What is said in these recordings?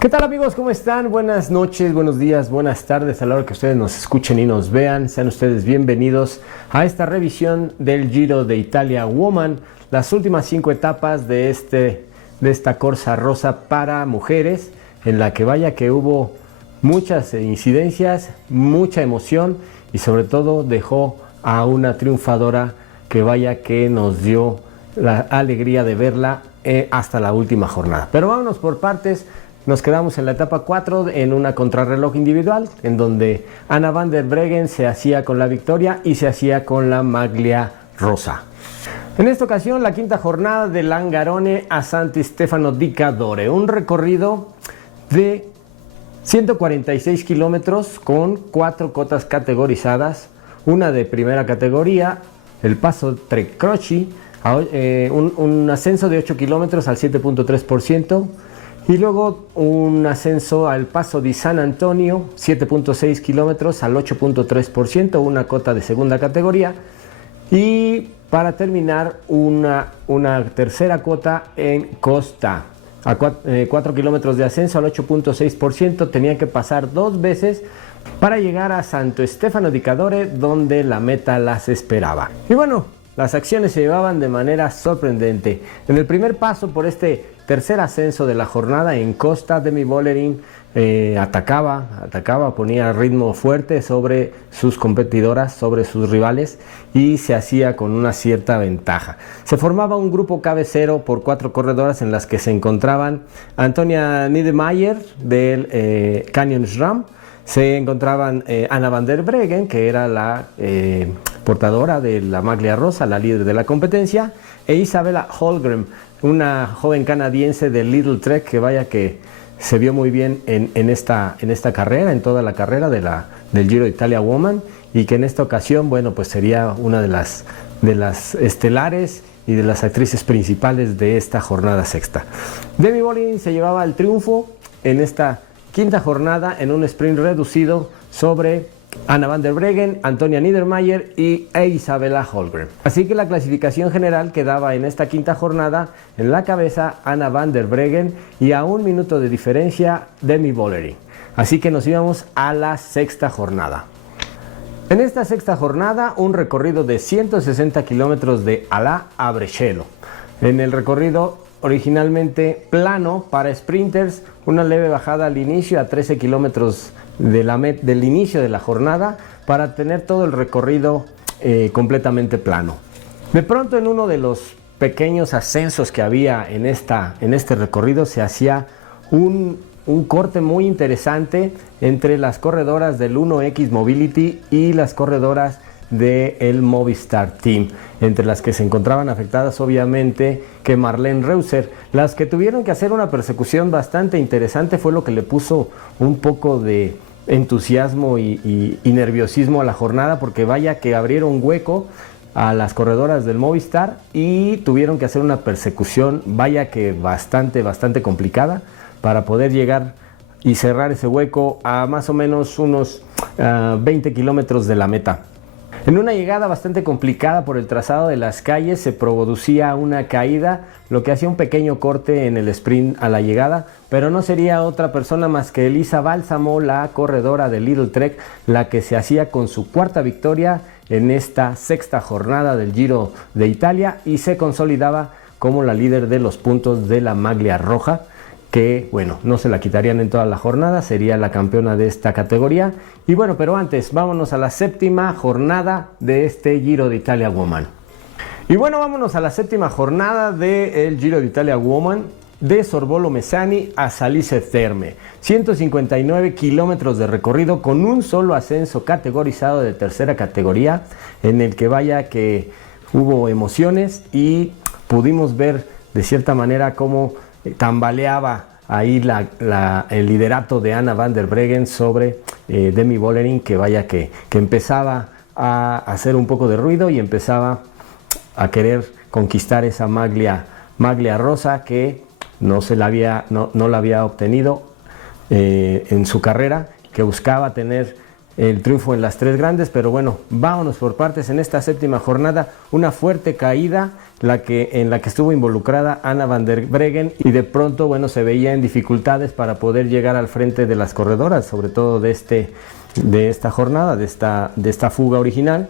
¿Qué tal amigos? ¿Cómo están? Buenas noches, buenos días, buenas tardes a la hora que ustedes nos escuchen y nos vean. Sean ustedes bienvenidos a esta revisión del Giro de Italia Woman, las últimas 5 etapas de esta Corsa Rosa para mujeres, en la que vaya que hubo muchas incidencias, mucha emoción y sobre todo dejó a una triunfadora que vaya que nos dio la alegría de verla hasta la última jornada. Pero vámonos por partes. Nos quedamos en la etapa 4 en una contrarreloj individual, en donde Anna van der Breggen se hacía con la victoria y se hacía con la maglia rosa. En esta ocasión, la quinta jornada de Langarone a Santi Stefano di Cadore, un recorrido de 146 kilómetros con 4 cotas categorizadas, una de primera categoría, el paso Tre Croci, un ascenso de 8 kilómetros al 7.3%, y luego un ascenso al paso de San Antonio, 7.6 kilómetros al 8.3%, una cota de segunda categoría. Y para terminar, una tercera cota en Costa, a 4 kilómetros de ascenso al 8.6%. Tenía que pasar 2 veces para llegar a Santo Stefano di Cadore, donde la meta las esperaba. Y bueno, las acciones se llevaban de manera sorprendente. En el primer paso por este tercer ascenso de la jornada en Costa, Demi Vollering atacaba, ponía ritmo fuerte sobre sus competidoras, sobre sus rivales, y se hacía con una cierta ventaja. Se formaba un grupo cabecero por 4 corredoras en las que se encontraban Antonia Niedermayer del Canyon SRAM, se encontraban Anna van der Breggen, que era la portadora de la maglia rosa, la líder de la competencia, e Isabella Holmgren, una joven canadiense del Little Trek que vaya que se vio muy bien en esta carrera, en toda la carrera del Giro de Italia Woman, y que en esta ocasión, bueno, pues sería una de las estelares y de las actrices principales de esta jornada sexta. Demi Vollering se llevaba el triunfo en esta quinta jornada en un sprint reducido sobre Anna van der Breggen, Antonia Niedermayer e Isabella Holmgren. Así que la clasificación general quedaba en esta quinta jornada en la cabeza Anna van der Breggen y a 1 minuto de diferencia Demi Vollering. Así que nos íbamos a la sexta jornada. En esta sexta jornada, un recorrido de 160 kilómetros de Alà a Brescello. En el recorrido originalmente plano para sprinters, una leve bajada al inicio a 13 kilómetros del inicio de la jornada para tener todo el recorrido completamente plano. De pronto, en uno de los pequeños ascensos que había en este recorrido, se hacía un corte muy interesante entre las corredoras del 1X Mobility y las corredoras del Movistar Team, entre las que se encontraban afectadas obviamente que Marlene Reusser. Las que tuvieron que hacer una persecución bastante interesante fue lo que le puso un poco de entusiasmo y nerviosismo a la jornada, porque vaya que abrieron hueco a las corredoras del Movistar y tuvieron que hacer una persecución vaya que bastante complicada para poder llegar y cerrar ese hueco a más o menos unos 20 kilómetros de la meta. En una llegada bastante complicada por el trazado de las calles se producía una caída, lo que hacía un pequeño corte en el sprint a la llegada, pero no sería otra persona más que Elisa Balsamo, la corredora de Little Trek, la que se hacía con su cuarta victoria en esta sexta jornada del Giro de Italia y se consolidaba como la líder de los puntos de la maglia roja, que bueno, no se la quitarían en toda la jornada, sería la campeona de esta categoría. Y bueno, pero antes vámonos a la séptima jornada de este Giro de Italia Woman. Y bueno, vámonos a la séptima jornada del Giro de Italia Woman, de Sorbolo Mesani a Salice Terme, 159 kilómetros de recorrido con un solo ascenso categorizado de tercera categoría, en el que vaya que hubo emociones y pudimos ver de cierta manera cómo tambaleaba ahí el liderato de Anna van der Breggen sobre Demi Vollering, que vaya que empezaba a hacer un poco de ruido y empezaba a querer conquistar esa maglia rosa que no la había obtenido en su carrera, que buscaba tener el triunfo en las tres grandes, pero bueno, vámonos por partes. En esta séptima jornada, una fuerte caída en la que estuvo involucrada Anna van der Breggen, y de pronto, bueno, se veía en dificultades para poder llegar al frente de las corredoras, sobre todo de esta jornada, de esta fuga original.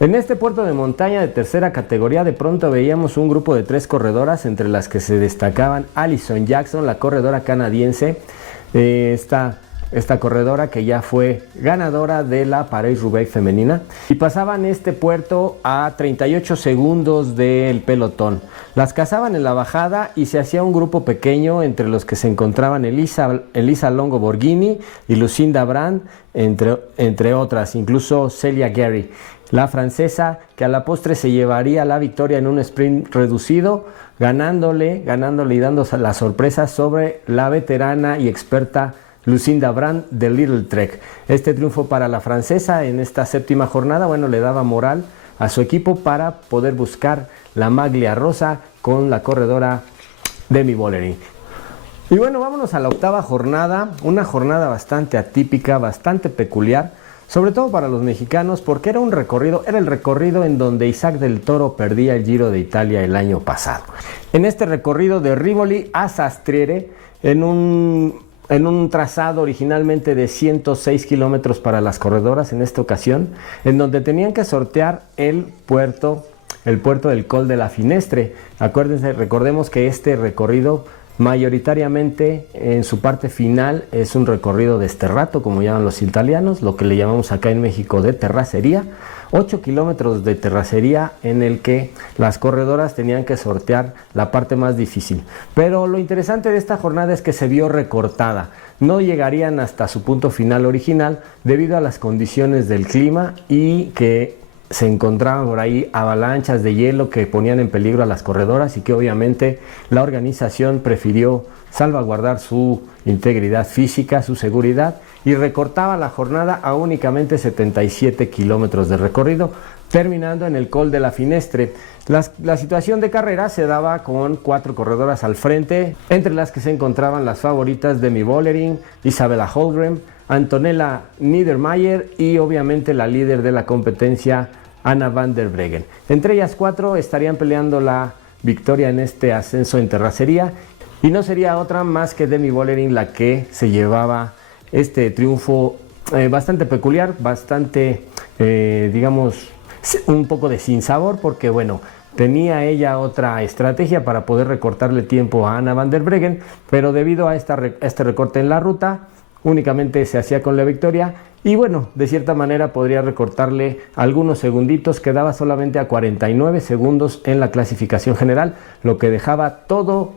En este puerto de montaña de tercera categoría, de pronto veíamos un grupo de 3 corredoras, entre las que se destacaban Alison Jackson, la corredora canadiense, esta corredora que ya fue ganadora de la París-Roubaix femenina, y pasaban este puerto a 38 segundos del pelotón. Las cazaban en la bajada y se hacía un grupo pequeño, entre los que se encontraban Elisa Longo Borghini y Lucinda Brand, entre otras, incluso Celia Gary, la francesa, que a la postre se llevaría la victoria en un sprint reducido, ganándole y dando la sorpresa sobre la veterana y experta Lucinda Brand de Little Trek. Este triunfo para la francesa en esta séptima jornada, bueno, le daba moral a su equipo para poder buscar la maglia rosa con la corredora Demi Vollering. Y bueno, vámonos a la octava jornada, una jornada bastante atípica, bastante peculiar, sobre todo para los mexicanos, porque era el recorrido en donde Isaac del Toro perdía el Giro de Italia el año pasado. En este recorrido de Rivoli a Sastriere, en un trazado originalmente de 106 kilómetros para las corredoras en esta ocasión, en donde tenían que sortear el puerto del Col de la Finestre. Recordemos que este recorrido mayoritariamente en su parte final es un recorrido de sterrato, como llaman los italianos, lo que le llamamos acá en México de terracería. 8 kilómetros de terracería en el que las corredoras tenían que sortear la parte más difícil. Pero lo interesante de esta jornada es que se vio recortada. No llegarían hasta su punto final original debido a las condiciones del clima, y que se encontraban por ahí avalanchas de hielo que ponían en peligro a las corredoras, y que obviamente la organización prefirió salvaguardar su integridad física, su seguridad, y recortaba la jornada a únicamente 77 kilómetros de recorrido, terminando en el Col de la Finestre. La situación de carrera se daba con 4 corredoras al frente, entre las que se encontraban las favoritas Demi Vollering, Isabella Holmgren, Antonella Niedermayer y obviamente la líder de la competencia, Anna van der Breggen. Entre ellas 4 estarían peleando la victoria en este ascenso en terracería, y no sería otra más que Demi Vollering la que se llevaba este triunfo bastante peculiar, bastante, digamos, un poco de sinsabor, porque bueno, tenía ella otra estrategia para poder recortarle tiempo a Anna van der Breggen, pero debido a este recorte en la ruta, únicamente se hacía con la victoria, y bueno, de cierta manera podría recortarle algunos segunditos. Quedaba solamente a 49 segundos en la clasificación general, lo que dejaba todo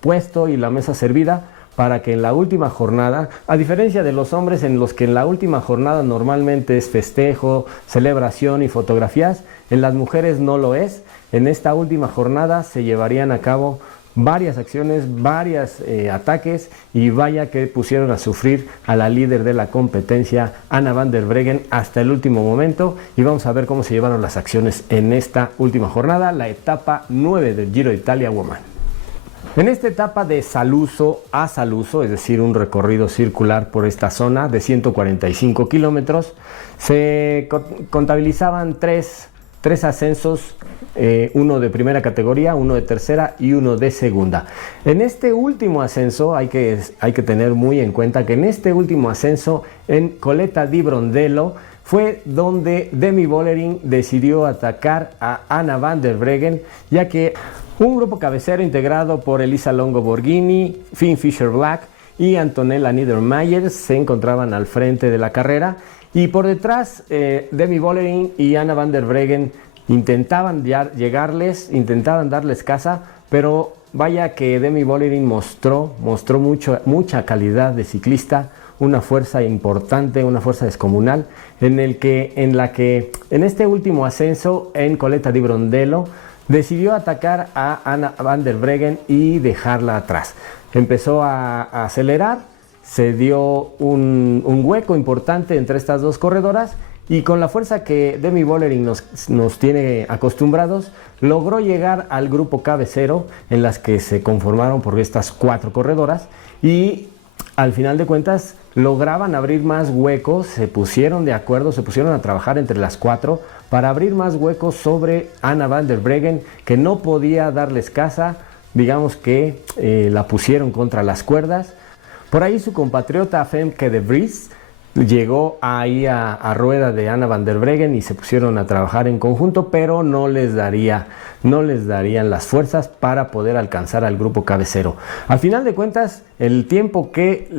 puesto y la mesa servida para que en la última jornada, a diferencia de los hombres en los que en la última jornada normalmente es festejo, celebración y fotografías, en las mujeres no lo es. En esta última jornada se llevarían a cabo varias acciones, varios ataques, y vaya que pusieron a sufrir a la líder de la competencia, Anna van der Breggen, hasta el último momento. Y vamos a ver cómo se llevaron las acciones en esta última jornada, la etapa 9 del Giro de Italia Woman. En esta etapa de Saluzzo a Saluzzo, es decir, un recorrido circular por esta zona de 145 kilómetros, se contabilizaban tres ascensos, uno de primera categoría, uno de tercera y uno de segunda. En este último ascenso hay que tener muy en cuenta que en este último ascenso, en Coletta di Brondello, fue donde Demi Vollering decidió atacar a Anna van der Breggen, ya que un grupo cabecero integrado por Elisa Longo Borghini, Finn Fisher Black y Antonella Niedermayer se encontraban al frente de la carrera, y por detrás Demi Vollering y Anna van der Breggen intentaban darles caza, pero vaya que Demi Vollering mostró mucha calidad de ciclista, una fuerza importante, una fuerza descomunal, en este último ascenso en Coletta di Brondello decidió atacar a Anna van der Breggen y dejarla atrás. Empezó a acelerar, se dio un hueco importante entre estas dos corredoras, y con la fuerza que Demi Vollering nos tiene acostumbrados, logró llegar al grupo cabecero en las que se conformaron por estas 4 corredoras, y al final de cuentas lograban abrir más huecos, se pusieron de acuerdo, se pusieron a trabajar entre las cuatro para abrir más huecos sobre Anna van der Breggen, que no podía darles caza, digamos que la pusieron contra las cuerdas. Por ahí su compatriota Femke de Vries llegó ahí a rueda de Anna van der Breggen y se pusieron a trabajar en conjunto, pero no les darían las fuerzas para poder alcanzar al grupo cabecero. Al final de cuentas, el tiempo que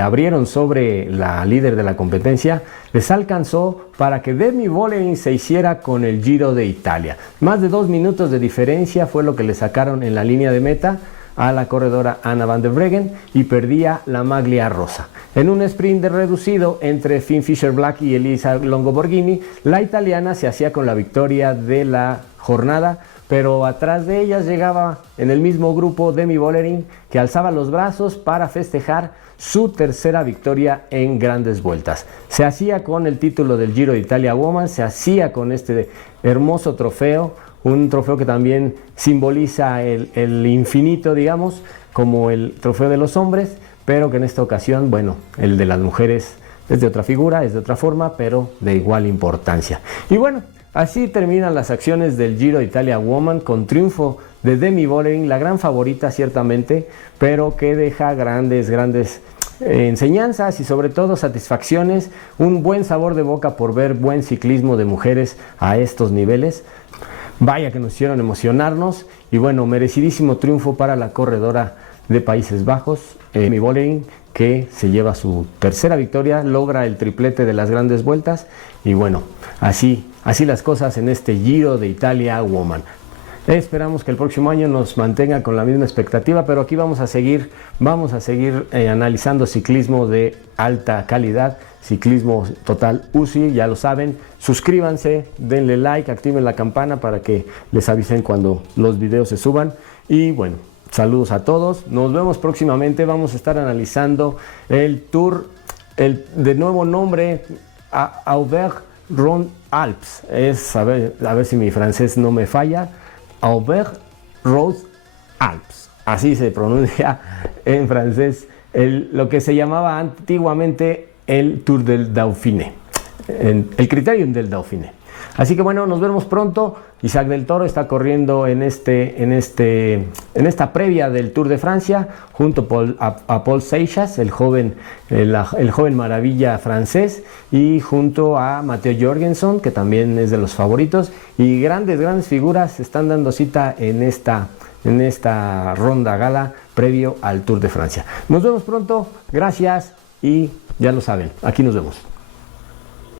abrieron sobre la líder de la competencia les alcanzó para que Demi Vollering se hiciera con el Giro de Italia. Más de 2 minutos de diferencia fue lo que le sacaron en la línea de meta a la corredora Anna van der Breggen y perdía la maglia rosa. En un sprint reducido entre Finn Fisher-Black y Elisa Longo Borghini, la italiana se hacía con la victoria de la jornada, pero atrás de ellas llegaba en el mismo grupo Demi Vollering, que alzaba los brazos para festejar su tercera victoria en grandes vueltas. Se hacía con el título del Giro de Italia Woman, se hacía con este hermoso trofeo, un trofeo que también simboliza el infinito, digamos, como el trofeo de los hombres, pero que en esta ocasión, bueno, el de las mujeres es de otra figura, es de otra forma, pero de igual importancia. Y bueno, así terminan las acciones del Giro de Italia Woman con triunfo de Demi Vollering, la gran favorita ciertamente, pero que deja grandes enseñanzas y sobre todo satisfacciones, un buen sabor de boca por ver buen ciclismo de mujeres a estos niveles. Vaya que nos hicieron emocionarnos y bueno, merecidísimo triunfo para la corredora de Países Bajos, Demi Vollering, que se lleva su tercera victoria, logra el triplete de las grandes vueltas y bueno, así las cosas en este Giro de Italia Woman. Esperamos que el próximo año nos mantenga con la misma expectativa, pero aquí vamos a seguir analizando ciclismo de alta calidad, ciclismo total UCI, ya lo saben. Suscríbanse, denle like, activen la campana para que les avisen cuando los videos se suban. Y bueno, saludos a todos, nos vemos próximamente. Vamos a estar analizando el Tour, el de nuevo nombre, Auvergne-Rhône-Alpes. A ver si mi francés no me falla. Auvergne-Rhône-Alpes, así se pronuncia en francés, lo que se llamaba antiguamente el Tour del Dauphiné, el Criterium del Dauphiné. Así que bueno, nos vemos pronto. Isaac del Toro está corriendo en esta previa del Tour de Francia junto a Paul Seixas, el joven maravilla francés, y junto a Matteo Jorgenson, que también es de los favoritos, y grandes figuras se están dando cita en esta ronda gala previo al Tour de Francia. Nos vemos pronto, gracias y ya lo saben, aquí nos vemos.